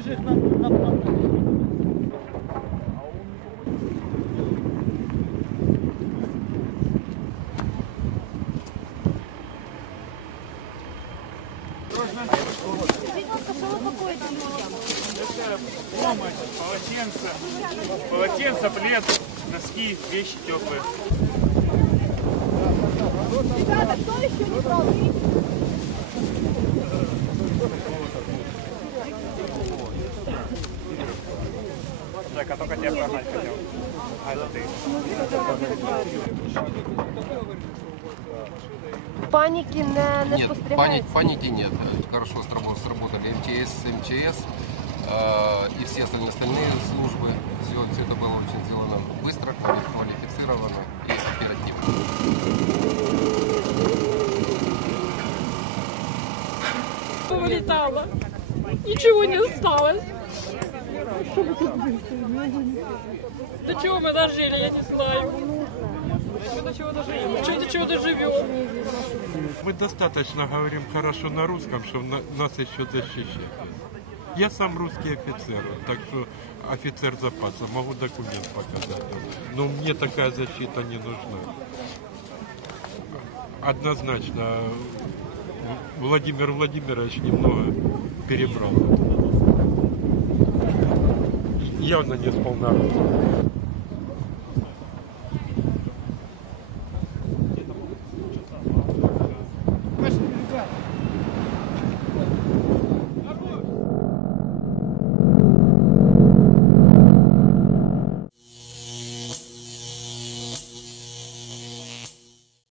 оружие на, на, на, полотенце, полотенце, плед, носки, вещи теплые. Ребята, кто еще не брал? Так, а только тебя прогнать хотел. А это ты. Паніки не, не Нет, пани- спостерігається. паники нет. Хорошо срабо- сработали МЧС, МЧС э, и все остальные, остальные службы. Все, все это было очень сделано быстро, квали- квалифицированно и оперативно. Вылетала. Ничего не осталось. До чего мы дожили, я не знаю. Мы до чего дожили? Что, до чего доживем? Мы достаточно говорим хорошо на русском, чтобы на- нас еще защищать. Я сам русский офицер, так что офицер запаса, могу документ показать. Но мне такая защита не нужна. Однозначно, Владимир Владимирович немного перебрал. Явно не сполна.